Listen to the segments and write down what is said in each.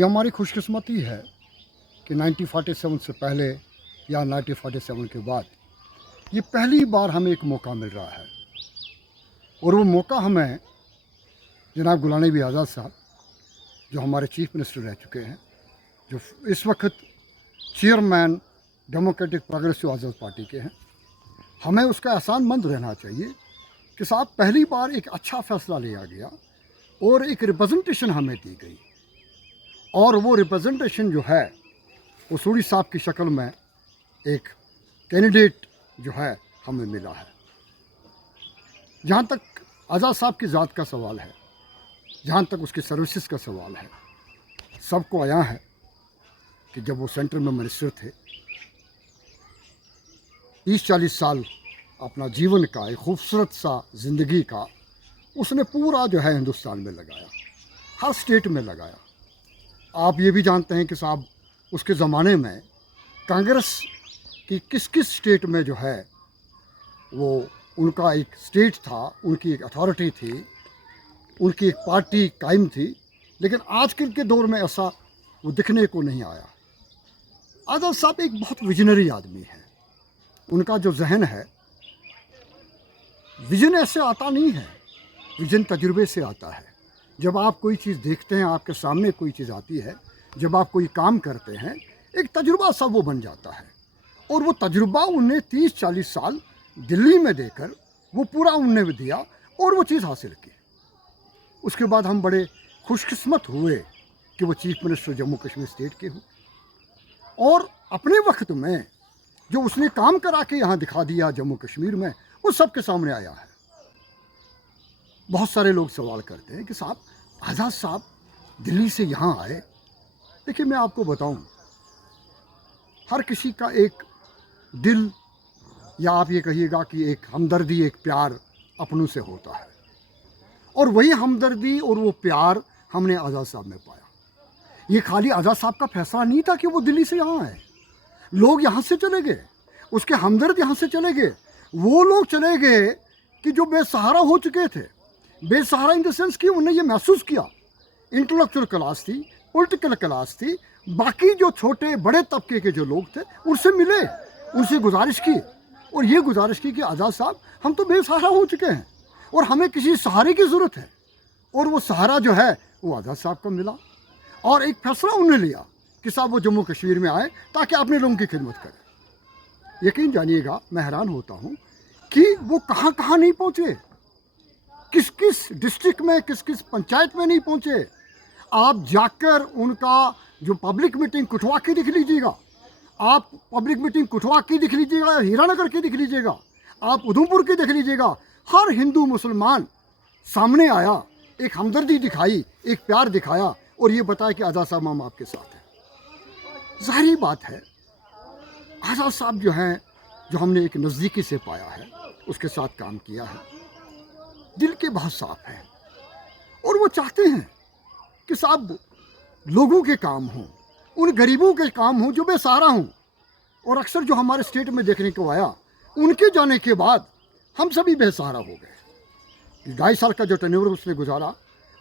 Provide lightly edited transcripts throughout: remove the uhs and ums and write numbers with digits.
ये हमारी खुशकिस्मती है कि 1947 से पहले या 1947 के बाद ये पहली बार हमें एक मौका मिल रहा है। और वो मौका हमें जनाब गुलाम नबी आज़ाद साहब, जो हमारे चीफ मिनिस्टर रह चुके हैं, जो इस वक्त चेयरमैन डेमोक्रेटिक प्रोग्रेसिव आज़ाद पार्टी के हैं, हमें उसका एहसानमंद रहना चाहिए कि साहब पहली बार एक अच्छा फ़ैसला लिया गया और एक रिप्रेजेंटेशन हमें दी गई। और वो रिप्रेजेंटेशन जो है वो सूरी साहब की शक्ल में एक कैंडिडेट जो है हमें मिला है। जहाँ तक आज़ाद साहब की ज़ात का सवाल है, जहाँ तक उसकी सर्विसेज का सवाल है, सबको आया है कि जब वो सेंटर में मिनिस्टर थे 30-40 साल अपना जीवन का एक खूबसूरत सा ज़िंदगी का उसने पूरा जो है हिंदुस्तान में लगाया, हर स्टेट में लगाया। आप ये भी जानते हैं कि साहब उसके ज़माने में कांग्रेस की किस किस स्टेट में जो है वो उनका एक स्टेट था, उनकी एक अथॉरिटी थी, उनकी एक पार्टी कायम थी। लेकिन आजकल के दौर में ऐसा वो दिखने को नहीं आया। आज़ाद साहब एक बहुत विजनरी आदमी है। उनका जो जहन है, विजन ऐसे आता नहीं है, विजन तजुर्बे से आता है। जब आप कोई चीज़ देखते हैं, आपके सामने कोई चीज़ आती है, जब आप कोई काम करते हैं, एक तजुर्बा सा वो बन जाता है। और वो तजुर्बा उन्हें 30-40 साल दिल्ली में देकर वो पूरा उनने दिया और वो चीज़ हासिल की। उसके बाद हम बड़े खुशकिस्मत हुए कि वो chief minister Jammu Kashmir state के हुए। और अपने वक्त में जो उसने काम करा के यहाँ दिखा दिया जम्मू कश्मीर में, वो सबके सामने आया है। बहुत सारे लोग सवाल करते हैं कि साहब आज़ाद साहब दिल्ली से यहाँ आए। देखिए, मैं आपको बताऊं, हर किसी का एक दिल, या आप ये कहिएगा कि एक हमदर्दी, एक प्यार अपनों से होता है। और वही हमदर्दी और वो प्यार हमने आज़ाद साहब में पाया। ये खाली आज़ाद साहब का फैसला नहीं था कि वो दिल्ली से यहाँ आए। लोग यहाँ से चले गए, उसके हमदर्द यहाँ से चले गए। वो लोग चले गए कि जो बेसहारा हो चुके थे। बेसहारा इन द सेंस कि उन्हें ये महसूस किया, इंटेलेक्चुअल क्लास थी, पॉलिटिकल क्लास थी, बाकी जो छोटे बड़े तबके के जो लोग थे उनसे मिले, उनसे गुजारिश की। और ये गुजारिश की कि आज़ाद साहब, हम तो बेसहारा हो चुके हैं और हमें किसी सहारे की ज़रूरत है। और वो सहारा जो है वो आज़ाद साहब को मिला। और एक फैसला उन्होंने लिया कि साहब वो जम्मू कश्मीर में आए ताकि अपने लोगों की खिदमत करें। यकीन जानिएगा, मैं हैरान होता हूँ कि वो कहाँ कहाँ नहीं पहुँचे, किस किस डिस्ट्रिक्ट में, किस किस पंचायत में नहीं पहुँचे। आप जाकर उनका जो पब्लिक मीटिंग कुठवा की दिख लीजिएगा, आप पब्लिक मीटिंग कुठवा की दिख लीजिएगा, हीरानगर की दिख लीजिएगा, आप उधमपुर की देख लीजिएगा। हर हिंदू मुसलमान सामने आया, एक हमदर्दी दिखाई, एक प्यार दिखाया और ये बताया कि आज़ाद साहब हम आपके साथ हैं। ज़ाहिर बात है, आज़ाद साहब जो हैं, जो हमने एक नज़दीकी से पाया है, उसके साथ काम किया है, दिल के बहुत साफ हैं। और वो चाहते हैं कि साहब लोगों के काम हों, उन गरीबों के काम हों जो बेसहारा हों। और अक्सर जो हमारे स्टेट में देखने को आया, उनके जाने के बाद हम सभी बेसहारा हो गए। 2.5 साल का जो टेन्योर उसने गुजारा,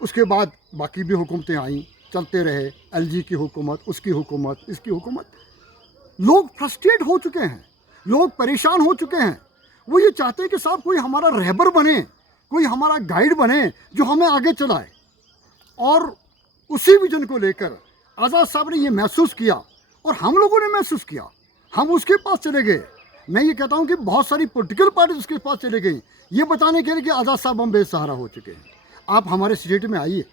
उसके बाद बाकी भी हुकूमतें आईं, चलते रहे, एलजी की हुकूमत, उसकी हुकूमत, इसकी हुकूमत। लोग फ्रस्ट्रेट हो चुके हैं, लोग परेशान हो चुके हैं। वो ये चाहते हैं कि साहब कोई हमारा रहबर बने, कोई हमारा गाइड बने जो हमें आगे चलाए। और उसी विजन को लेकर आज़ाद साहब ने ये महसूस किया और हम लोगों ने महसूस किया, हम उसके पास चले गए। मैं ये कहता हूँ कि बहुत सारी पॉलिटिकल पार्टी उसके पास चले गई, ये बताने के लिए कि आज़ाद साहब हम बेसहारा हो चुके हैं, आप हमारे स्टेट में आइए।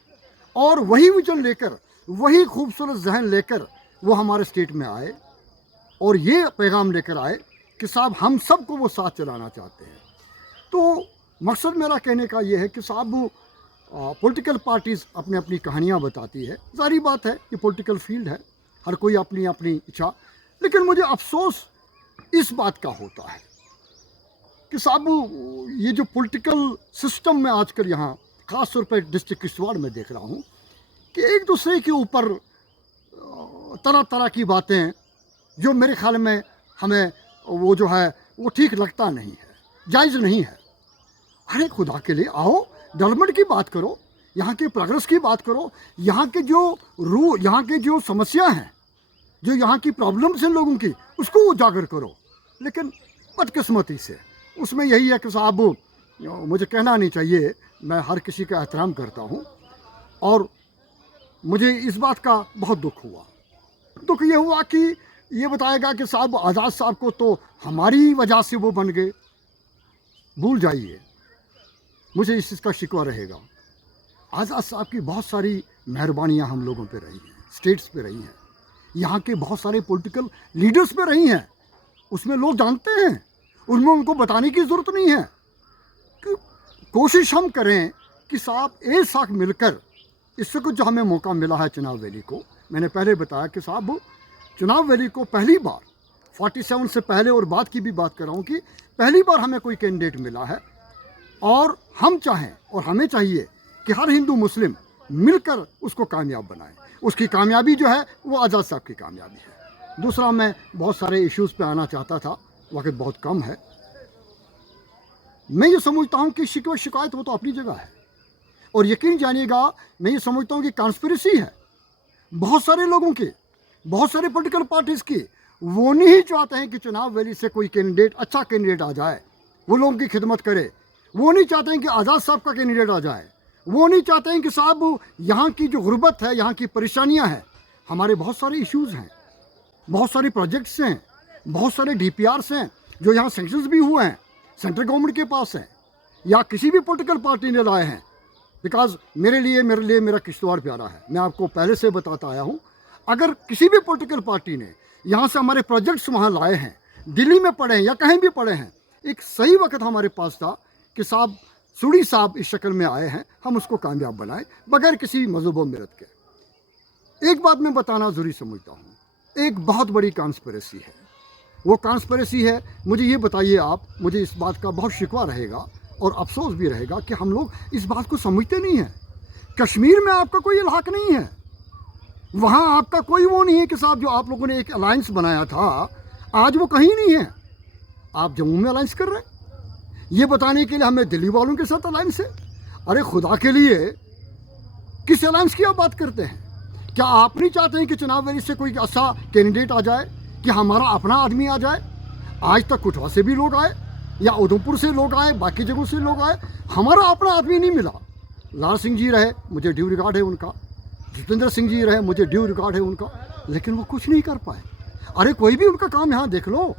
और वही विजन लेकर, वही खूबसूरत जहन लेकर वो हमारे स्टेट में आए और ये पैगाम लेकर आए कि साहब हम सबको वो साथ चलाना चाहते हैं। तो मकसद मेरा कहने का ये है कि साहब पॉलिटिकल पार्टीज़ अपने अपनी कहानियाँ बताती है। ज़ाहिर बात है, ये पॉलिटिकल फील्ड है, हर कोई अपनी अपनी इच्छा। लेकिन मुझे अफसोस इस बात का होता है कि साहब ये जो पॉलिटिकल सिस्टम में आजकल यहाँ ख़ास तौर पर डिस्ट्रिक्ट किश्तवाड़ में देख रहा हूँ कि एक दूसरे के ऊपर तरह तरह की बातें, जो मेरे ख्याल में हमें वो जो है वो ठीक लगता नहीं है, जायज़ नहीं है। अरे खुदा के लिए आओ, डेवलपमेंट की बात करो, यहाँ के प्रोग्रेस की बात करो, यहाँ के जो समस्या हैं, जो यहाँ की प्रॉब्लम्स हैं लोगों की, उसको उजागर करो। लेकिन बदकिस्मती से उसमें यही है कि साहब मुझे कहना नहीं चाहिए, मैं हर किसी का एहतराम करता हूँ, और मुझे इस बात का बहुत दुख हुआ। दुख ये हुआ कि ये बताएगा कि साहब आज़ाद साहब को तो हमारी वजह से वो बन गए। भूल जाइए, मुझे इस चीज़ का शिकवा रहेगा। आज़ाद साहब की बहुत सारी मेहरबानियाँ हम लोगों पे रही हैं, स्टेट्स पे रही हैं, यहाँ के बहुत सारे पॉलिटिकल लीडर्स पे रही हैं। उसमें लोग जानते हैं, उनमें उनको बताने की ज़रूरत नहीं है। कि कोशिश हम करें कि साहब एक साथ मिलकर, इस वक्त जो हमें मौका मिला है चुनाव वैली को, मैंने पहले बताया कि साहब चुनाव वैली को पहली बार 47 से पहले और बाद की भी बात कर रहा हूँ कि पहली बार हमें कोई कैंडिडेट मिला है, और हम चाहें और हमें चाहिए कि हर हिंदू मुस्लिम मिलकर उसको कामयाब बनाएं। उसकी कामयाबी जो है वो आज़ाद साहब की कामयाबी है। दूसरा, मैं बहुत सारे इश्यूज़ पे आना चाहता था, वक्त बहुत कम है। मैं ये समझता हूँ कि शिकवा शिकायत वो तो अपनी जगह है, और यकीन जानिएगा मैं ये समझता हूँ कि कॉन्स्पिरेसी है बहुत सारे लोगों की, बहुत सारे पॉलिटिकल पार्टीज़ की। वो नहीं चाहते हैं कि चुनाव वैली से कोई कैंडिडेट, अच्छा कैंडिडेट आ जाए, वो लोगों की खिदमत करे। वो नहीं चाहते हैं कि आज़ाद साहब का कैंडिडेट आ जाए। वो नहीं चाहते हैं कि साहब यहाँ की जो गुर्बत है, यहाँ की परेशानियाँ हैं, हमारे बहुत सारे इश्यूज़ हैं, बहुत सारे प्रोजेक्ट्स हैं, बहुत सारे DPRs हैं जो यहाँ सेंक्शंस भी हुए हैं, सेंट्रल गवर्नमेंट के पास हैं या किसी भी पॉलिटिकल पार्टी ने लाए हैं। बिकॉज मेरे लिए मेरा किश्तवाड़ प्यारा है। मैं आपको पहले से बताता आया हूँ, अगर किसी भी पॉलिटिकल पार्टी ने यहाँ से हमारे प्रोजेक्ट्स वहाँ लाए हैं, दिल्ली में पड़े हैं या कहीं भी पड़े हैं, एक सही वक्त हमारे पास था कि साहब सूड़ी साहब इस शक्ल में आए हैं, हम उसको कामयाब बनाएं बगैर किसी मजहब और मिलत के। एक बात मैं बताना ज़रूरी समझता हूँ, एक बहुत बड़ी कॉन्स्पिरेसी है। वो कॉन्स्पिरेसी है, मुझे ये बताइए आप, मुझे इस बात का बहुत शिकवा रहेगा और अफसोस भी रहेगा कि हम लोग इस बात को समझते नहीं हैं। कश्मीर में आपका कोई इलाक़ नहीं है, वहाँ आपका कोई वो नहीं है कि साहब जो आप लोगों ने एक अलायंस बनाया था, आज वो कहीं नहीं है। आप जम्मू में अलायंस कर रहे हैं, ये बताने के लिए हमें दिल्ली वालों के साथ अलायंस है। अरे खुदा के लिए, किस अलायंस की आप बात करते हैं? क्या आप नहीं चाहते हैं कि चुनाव वैली से कोई अच्छा कैंडिडेट आ जाए, कि हमारा अपना आदमी आ जाए? आज तक कुटवा से भी लोग आए या उधमपुर से लोग आए, बाकी जगहों से लोग आए, हमारा अपना आदमी नहीं मिला। लाल सिंह जी रहे, मुझे ड्यू रिकॉर्ड है उनका, जितेंद्र सिंह जी रहे, मुझे ड्यू रिकॉर्ड है उनका, लेकिन वो कुछ नहीं कर पाए। अरे कोई भी उनका काम यहाँ देख लो,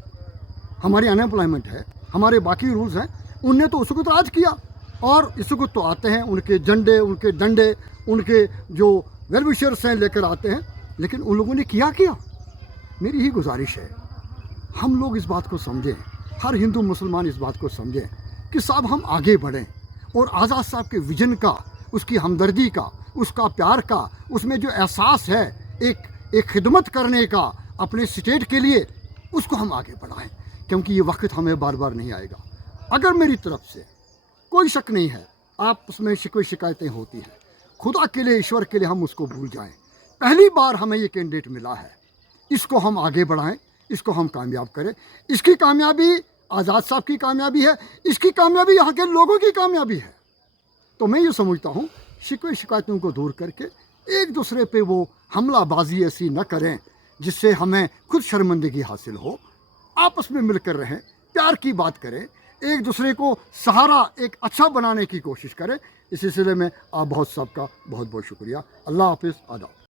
हमारी अनएम्प्लॉयमेंट है, हमारे बाकी रूल्स हैं, उनने तो उस वक्त राज किया, और इस वक्त तो आते हैं उनके झंडे, उनके डंडे, उनके जो वेलविशर्स हैं लेकर आते हैं, लेकिन उन लोगों ने किया। मेरी ही गुजारिश है, हम लोग इस बात को समझें, हर हिंदू मुसलमान इस बात को समझें कि साहब हम आगे बढ़ें, और आज़ाद साहब के विजन का, उसकी हमदर्दी का, उसका प्यार का, उसमें जो एहसास है एक खिदमत करने का अपने स्टेट के लिए, उसको हम आगे बढ़ाएं, क्योंकि ये वक्त हमें बार बार नहीं आएगा। अगर मेरी तरफ से कोई शक नहीं है, आपस में शिकवे शिकायतें होती हैं, खुदा के लिए, ईश्वर के लिए हम उसको भूल जाएं। पहली बार हमें ये कैंडिडेट मिला है, इसको हम आगे बढ़ाएं, इसको हम कामयाब करें। इसकी कामयाबी आज़ाद साहब की कामयाबी है, इसकी कामयाबी यहाँ के लोगों की कामयाबी है। तो मैं ये समझता हूँ, शिकवे शिकायतों को दूर करके एक दूसरे पे वो हमलाबाजी ऐसी न करें जिससे हमें खुद शर्मिंदगी हासिल हो। आपस में मिलकर रहें, प्यार की बात करें, एक दूसरे को सहारा एक अच्छा बनाने की कोशिश करें। इस सिलसिले में आप बहुत सबका बहुत बहुत शुक्रिया। अल्लाह हाफिज़, आदाब।